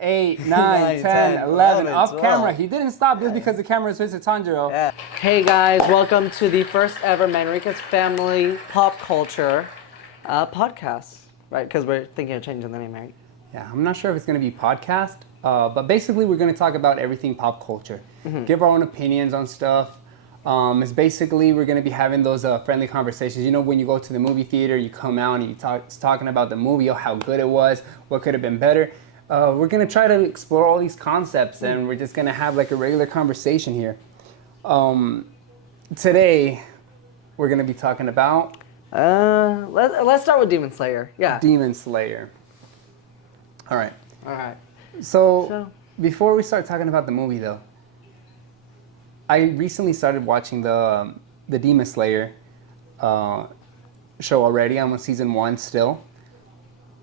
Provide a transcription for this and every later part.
8, 9, 10, 11. Off camera. He didn't stop just because the camera switched to Tanjiro. Yeah. Hey guys, welcome to the first ever Manrika's Family Pop Culture podcast. Right? Because we're thinking of changing the name, right? Yeah, I'm not sure if it's going to be podcast, but basically we're going to talk about everything pop culture. Give our own opinions on stuff. It's basically we're going to be having those friendly conversations. You know, when you go to the movie theater, you come out and talking about the movie, how good it was, what could have been better. We're going to try to explore all these concepts, and we're just going to have like a regular conversation here. Today, we're going to be talking about... let's start with Demon Slayer. Yeah. Demon Slayer. All right. All right. So, before we start talking about the movie, though, I recently started watching the Demon Slayer show already. I'm on season 1 still.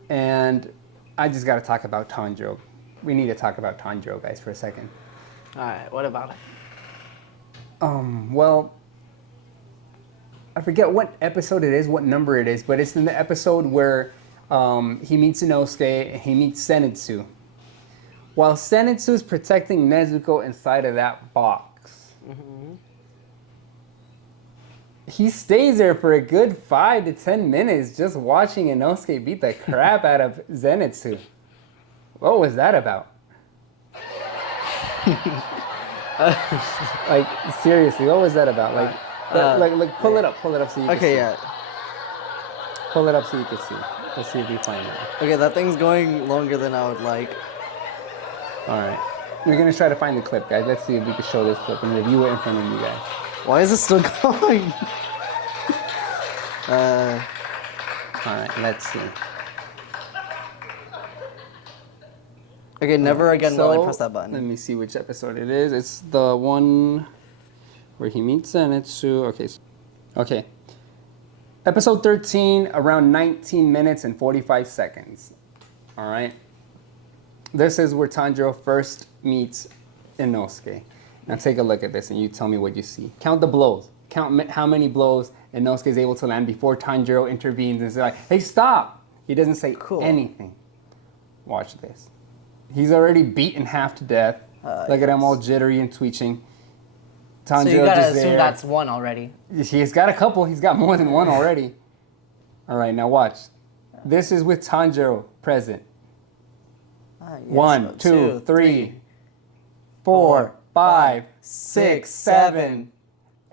And I just got to talk about Tanjiro. We need to talk about Tanjiro, guys, for a second. All right. What about it? Well, I forget what episode it is, what number it is, but it's in the episode where he meets Inosuke and he meets Zenitsu. While Zenitsu is protecting Nezuko inside of that box, he stays there for a good 5 to 10 minutes just watching Inosuke beat the crap out of Zenitsu. What was that about? Like, seriously, what was that about? Like, pull it up so you can see. Okay, yeah. Pull it up so you can see. Let's see if we find it. Okay, that thing's going longer than I would like. All right. We're going to try to find the clip, guys. Let's see if we can show this clip and review it in front of you guys. Why is it still going? All right, let's see. Okay, never again will I press that button. Let me see which episode it is. It's the one where he meets Zenitsu. Okay. Episode 13, around 19 minutes and 45 seconds. All right. This is where Tanjiro first meets Inosuke. Now take a look at this and you tell me what you see. Count the blows. Count how many blows Inosuke is able to land before Tanjiro intervenes and says like, hey, stop. He doesn't say anything. Watch this. He's already beaten half to death. Look at him all jittery and twitching. Tanjiro so you gotta just assume there. that's one already. He's got a couple. He's got more than one already. All right, now watch. This is with Tanjiro present. Yes, 1, 2, 3, 4, 5, 6, 7,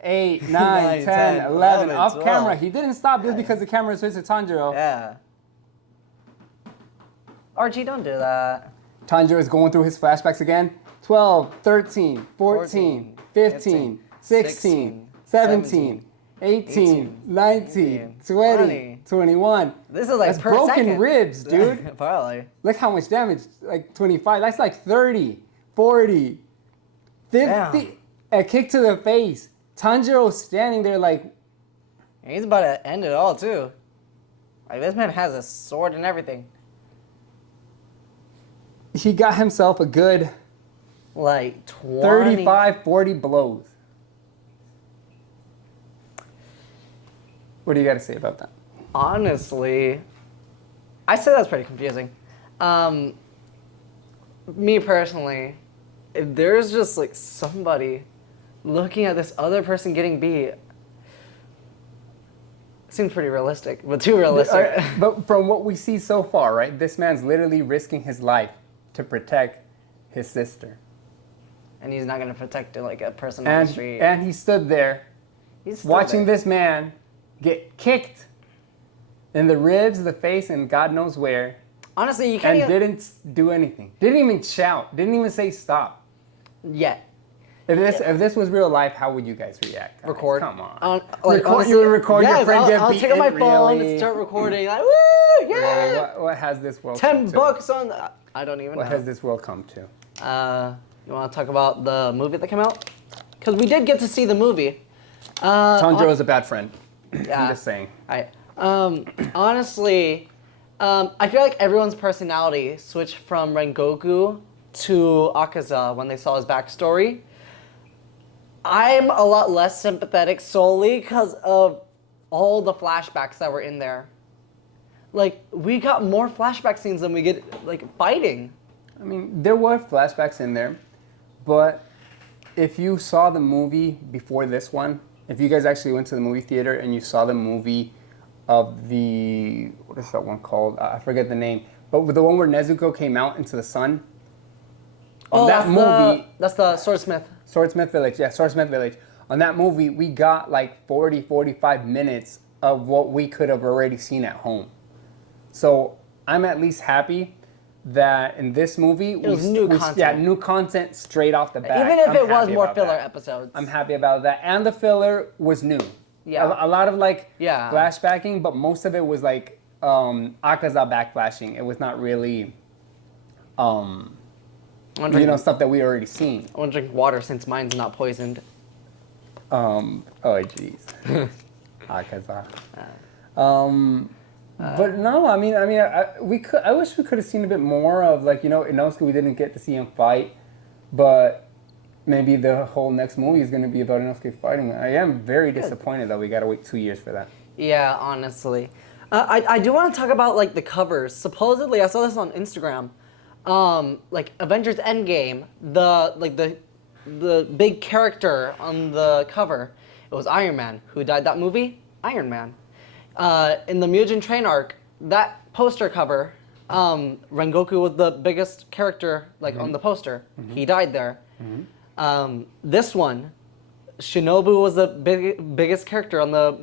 8, 9, 10, 11. Off 12. camera. He didn't stop just because the camera switched to Tanjiro. Yeah. Archie, don't do that. Tanjiro is going through his flashbacks again. 12, 13, 14, 15, 16, 17, 18, 19, 20, 21. This is like That's per broken second. ribs, dude. Probably. Look how much damage. Like 25. That's like 30, 40, 50. Damn. A kick to the face. Tanjiro's standing there like... He's about to end it all, too. Like, this man has a sword and everything. He got himself a good... Like, 20... 35, 40 blows. What do you got to say about that? Honestly, I say that's pretty confusing. Me personally, if there's just like somebody looking at this other person getting beat, it seems pretty realistic, but too realistic. But from what we see so far, right, this man's literally risking his life to protect his sister. And he's not going to protect like a person on the street. And he stood there watching this man get kicked in the ribs, the face, and God knows where. Honestly, you can't and didn't do anything. Didn't even shout. Didn't even say stop. Yet. If this was real life, how would you guys react? Guys? Record. Come on. Like, You would record your friend get I'll beaten? take out my phone Really? and start recording. Like, woo, yeah! Really? What has this world come to? $10 on the... I don't even know. What has this world come to? You want to talk about the movie that came out? Because we did get to see the movie. Tanjiro is a bad friend. Yeah. I'm just saying. Honestly, I feel like everyone's personality switched from Rengoku to Akaza when they saw his backstory. I'm a lot less sympathetic solely because of all the flashbacks that were in there. Like, we got more flashback scenes than we get, like, fighting. I mean, there were flashbacks in there, but if you saw the movie before this one, if you guys actually went to the movie theater and you saw the movie of the, what is that one called? I forget the name, but with the one where Nezuko came out into the sun. On that movie, that's the Swordsmith. Swordsmith Village, yeah, Swordsmith Village. On that movie, we got like 40, 45 minutes of what we could have already seen at home. So I'm at least happy that in this movie, it was new content. Yeah, new content straight off the bat. Even if it was more filler episodes. I'm happy about that. And the filler was new. Yeah. A lot of like flashbacking, but most of it was like akaza backflashing. It was not really stuff that we already seen. I want to drink water since mine's not poisoned. Oh jeez. Akaza. But no, I wish we could have seen a bit more of like, Inosuke. We didn't get to see him fight, but maybe the whole next movie is going to be about Inosuke fighting. I am very disappointed that we got to wait 2 years for that. Yeah, honestly. I do want to talk about like the covers. Supposedly, I saw this on Instagram. Like Avengers Endgame, the big character on the cover, it was Iron Man. Who died that movie? Iron Man. In the Mugen Train arc, that poster cover, Rengoku was the biggest character on the poster. Mm-hmm. He died there. Mm-hmm. This one, Shinobu was the biggest character on the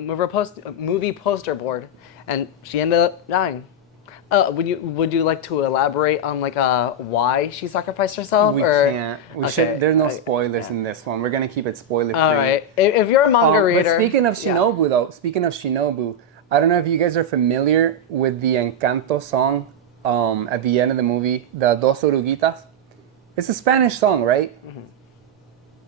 movie poster board, and she ended up dying. Would you like to elaborate on why she sacrificed herself? We can't. There's no spoilers in this one. We're gonna keep it spoiler free. All right. If you're a manga reader. But speaking of Shinobu, I don't know if you guys are familiar with the Encanto song at the end of the movie, the Dos Oruguitas. It's a Spanish song, right? Mm-hmm.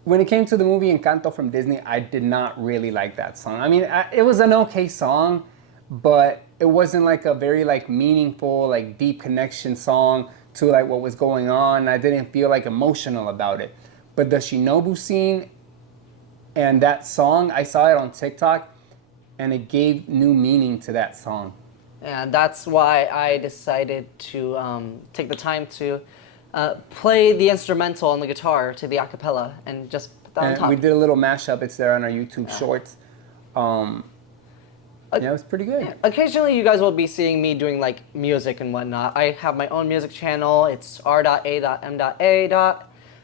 When it came to the movie Encanto from Disney, I did not really like that song. I mean, it was an okay song, but it wasn't like a very meaningful, deep connection song to what was going on. I didn't feel emotional about it. But the Shinobu scene and that song, I saw it on TikTok, and it gave new meaning to that song. And that's why I decided to take the time to play the instrumental on the guitar to the acapella and just put that on top. We did a little mashup. It's there on our YouTube shorts. It was pretty good. Yeah. Occasionally, you guys will be seeing me doing music and whatnot. I have my own music channel. It's r.a.m.a.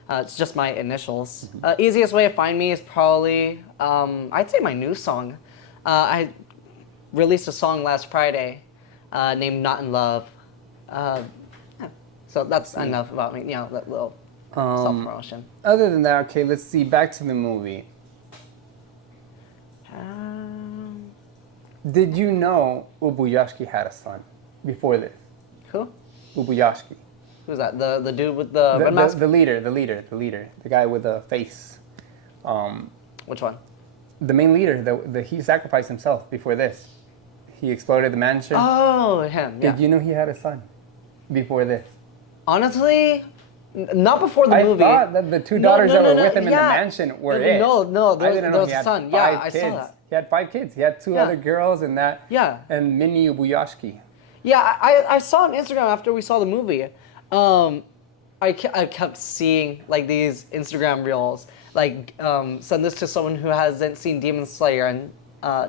It's just my initials. Mm-hmm. Easiest way to find me is probably, I'd say my new song. I released a song last Friday named Not in Love. So that's enough about me, that little self-promotion. Other than that, okay, let's see. Back to the movie. Did you know Ubuyashiki had a son before this? Who? Ubuyashiki. Who's that? The dude with the red mask? The leader. The guy with the face. Which one? The main leader. He sacrificed himself before this. He exploded the mansion. Oh, him. Yeah. Did you know he had a son before this? Honestly, not before the movie. I thought that the two daughters that were with him in the mansion were it. No, there was a son. Yeah, I saw that. He had 5 kids. He had 2 other girls and that. Yeah. And Mini Ubuyashiki. Yeah, I saw on Instagram after we saw the movie. I kept seeing these Instagram reels. Send this to someone who hasn't seen Demon Slayer and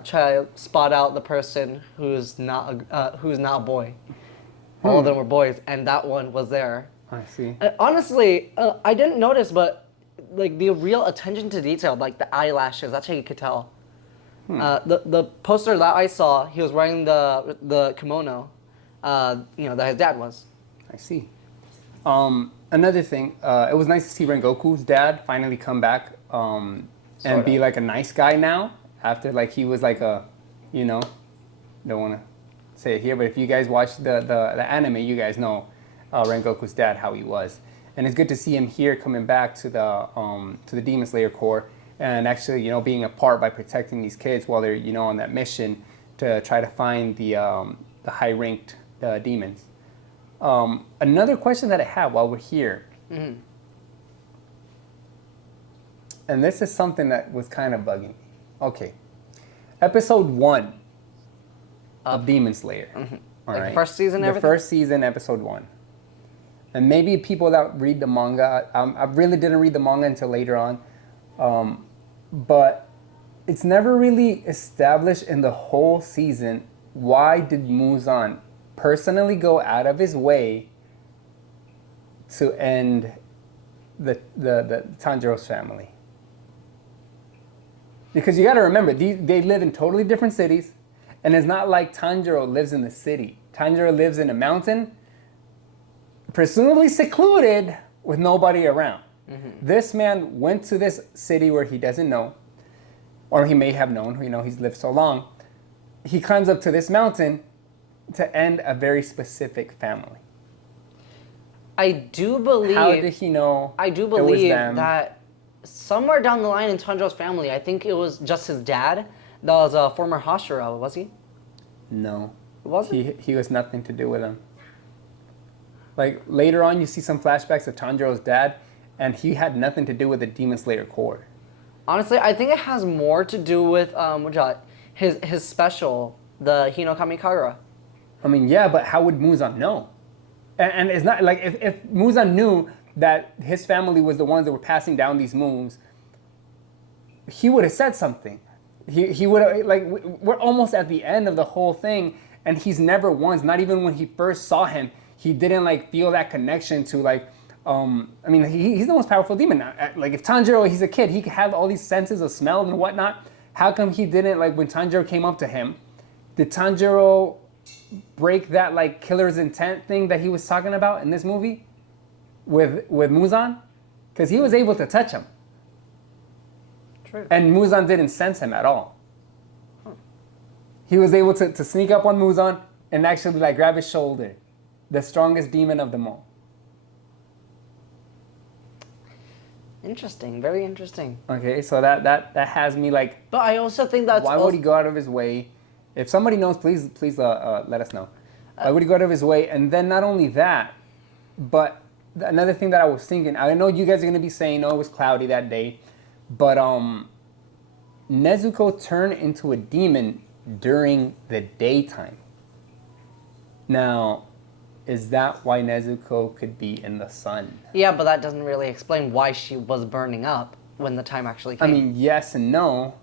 try to spot out the person who's not a boy. All of them were boys, and that one was there. I see. Honestly, I didn't notice, but the real attention to detail, the eyelashes, that's how you could tell. The poster that I saw, he was wearing the kimono, that his dad was. I see. Another thing, it was nice to see Rengoku's dad finally come back and be a nice guy now. After he was don't want to say it here, but if you guys watch the anime, you guys know Rengoku's dad, how he was. And it's good to see him here coming back to the Demon Slayer Corps and actually being a part by protecting these kids while they're on that mission to try to find the high-ranked demons. Another question that I have while we're here, and this is something that was kind of bugging me. Okay, episode 1 of Demon Slayer. All right. The first season, the first season, episode 1. And maybe people that read the manga, I really didn't read the manga until later on, but it's never really established in the whole season why did Muzan personally go out of his way to end the Tanjiro's family. Because you got to remember, they live in totally different cities, and it's not like Tanjiro lives in the city. Tanjiro lives in a mountain, presumably secluded with nobody around. Mm-hmm. This man went to this city where he doesn't know, or he may have known, he's lived so long. He climbs up to this mountain to end a very specific family. I do believe... How did he know I do believe that somewhere down the line in Tanjiro's family, I think it was just his dad that was a former hashira, was he? No. Was it? He was nothing to do with him. Like, later on, you see some flashbacks of Tanjiro's dad, and he had nothing to do with the Demon Slayer Corps. Honestly, I think it has more to do with his special, the Hino Kamikagura. I mean, yeah, but how would Muzan know? And it's not like if Muzan knew that his family was the ones that were passing down these moves, he would have said something. He would have, like, we're almost at the end of the whole thing, and he's never once, not even when he first saw him, he didn't like feel that connection to like, I mean, he's the most powerful demon. Like, if Tanjiro, he's a kid, he could have all these senses of smell and whatnot. How come he didn't, like, when Tanjiro came up to him, did Tanjiro break that, like, killer's intent thing that he was talking about in this movie with Muzan? Because he was able to touch him. True. And Muzan didn't sense him at all. Huh. He was able to sneak up on Muzan and actually, like, grab his shoulder. The strongest demon of them all. Interesting, very interesting. Okay, so that has me like. But I also think that's. Why would he go out of his way? If somebody knows, please let us know. Why would he go out of his way? And then not only that, but another thing that I was thinking. I know you guys are gonna be saying, "Oh, it was cloudy that day," but Nezuko turned into a demon during the daytime. Now, is that why Nezuko could be in the sun? Yeah, but that doesn't really explain why she was burning up when the time actually came. I mean, yes and no,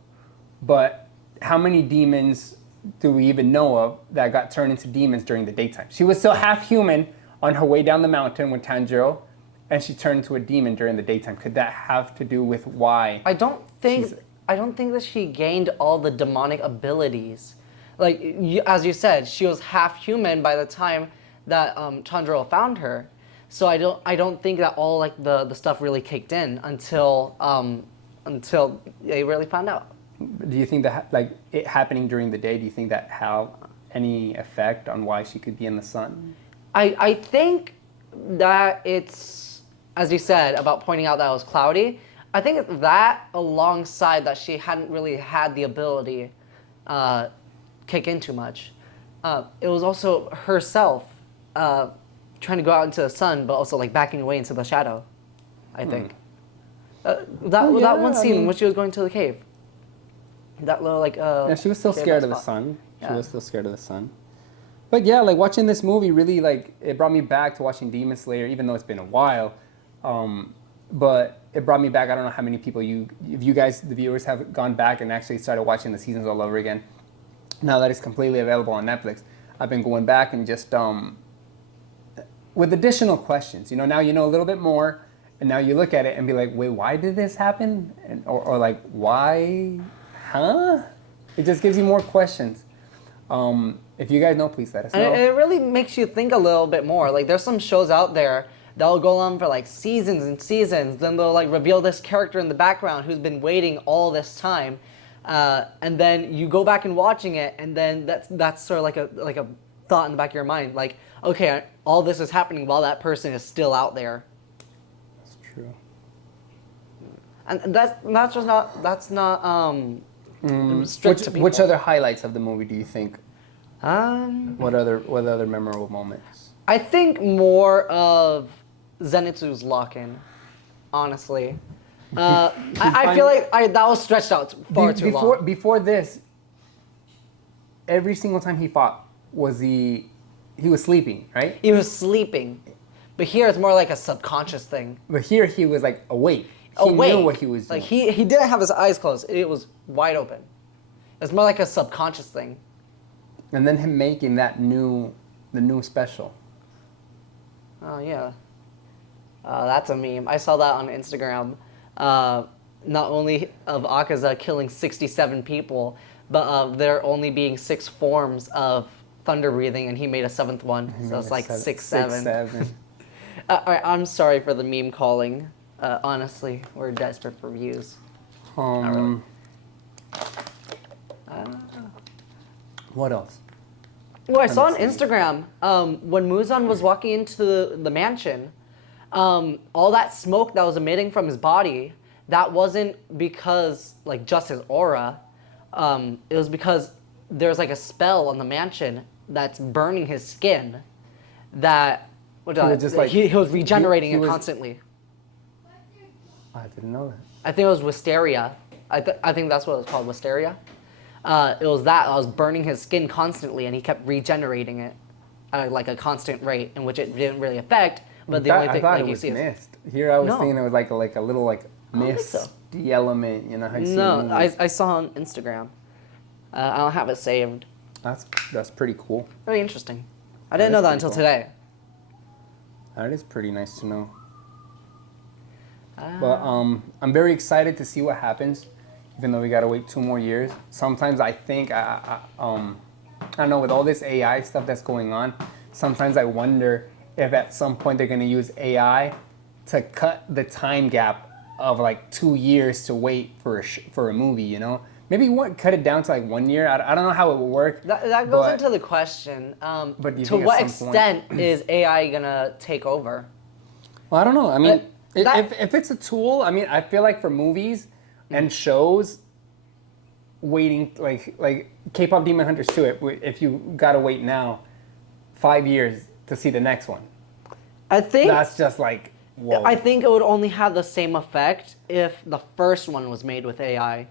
but how many demons do we even know of that got turned into demons during the daytime? She was still half human on her way down the mountain with Tanjiro, and she turned into a demon during the daytime. Could that have to do with why? I don't think that she gained all the demonic abilities. Like, as you said, she was half human by the time that Tanjiro found her, so I don't think that all like the stuff really kicked in until they really found out. Do you think that like it happening during the day? Do you think that had any effect on why she could be in the sun? I think that it's, as you said about pointing out that it was cloudy. I think it's that alongside that she hadn't really had the ability kick in too much. It was also herself. Trying to go out into the sun, but also like backing away into the shadow, I think. That one scene when she was going to the cave. That little like. Yeah, she was still scared of the sun. Yeah. She was still scared of the sun. But yeah, like watching this movie really like it brought me back to watching Demon Slayer, even though it's been a while. But it brought me back. I don't know how many people if you guys, the viewers, have gone back and actually started watching the seasons all over again. Now that it's completely available on Netflix, I've been going back and just with additional questions. Now you know a little bit more, and now you look at it and be like, wait, why did this happen? Or like, why? Huh? It just gives you more questions. If you guys know, please let us know. And it really makes you think a little bit more. Like, there's some shows out there that'll go on for like seasons and seasons. Then they'll like reveal this character in the background who's been waiting all this time. And then you go back and watching it, and then that's sort of like a thought in the back of your mind, like, okay, all this is happening while that person is still out there. That's true. And that's not strict to people. Which other highlights of the movie do you think? What other memorable moments? I think more of Zenitsu's lock-in, honestly. I feel like that was stretched out far too long. Before this, every single time he fought, he was sleeping, right? He was sleeping. But here it's more like a subconscious thing. But here he was like awake. He Awake. knew what he was doing. Like he didn't have his eyes closed. It was wide open. It's more like a subconscious thing. And then him making the new special. Oh yeah. That's a meme. I saw that on Instagram. Not only of Akaza killing 67 people, but of there only being 6 forms of thunder breathing, and he made a 7th one. So it's like 6-7. 6-7. All right, I'm sorry for the meme calling. Honestly, we're desperate for views. What else? Well, I saw on Instagram when Muzan was walking into the mansion, all that smoke that was emitting from his body, that wasn't because like just his aura. It was because there's like a spell on the mansion that's burning his skin. That he was regenerating it constantly. I didn't know that. I think it was wisteria. I think that's what it was called, wisteria. It was that. I was burning his skin constantly, and he kept regenerating it at like a constant rate, in which it didn't really affect. But the only thing I thought like it you was see is mist. Here I was No. thinking it was like a little like misty element. You know how you see no. in movies. I saw on Instagram. I don't have it saved. That's pretty cool. Very interesting. I didn't know that until today. That is pretty nice to know. But I'm very excited to see what happens, even though we gotta wait 2 more years. Sometimes I think I don't know, with all this AI stuff that's going on, sometimes I wonder if at some point they're gonna use AI to cut the time gap of like 2 years to wait for a movie. You know, maybe cut it down to like 1 year. I don't know how it will work. That goes into the question. But do you to think what at some extent is AI gonna take over? Well, I don't know. I mean, that- if it's a tool, I mean, I feel like for movies and shows, waiting like K-pop Demon Hunters 2, if you gotta wait now 5 years to see the next one, I think that's just like whoa. I think it would only have the same effect if the first one was made with AI.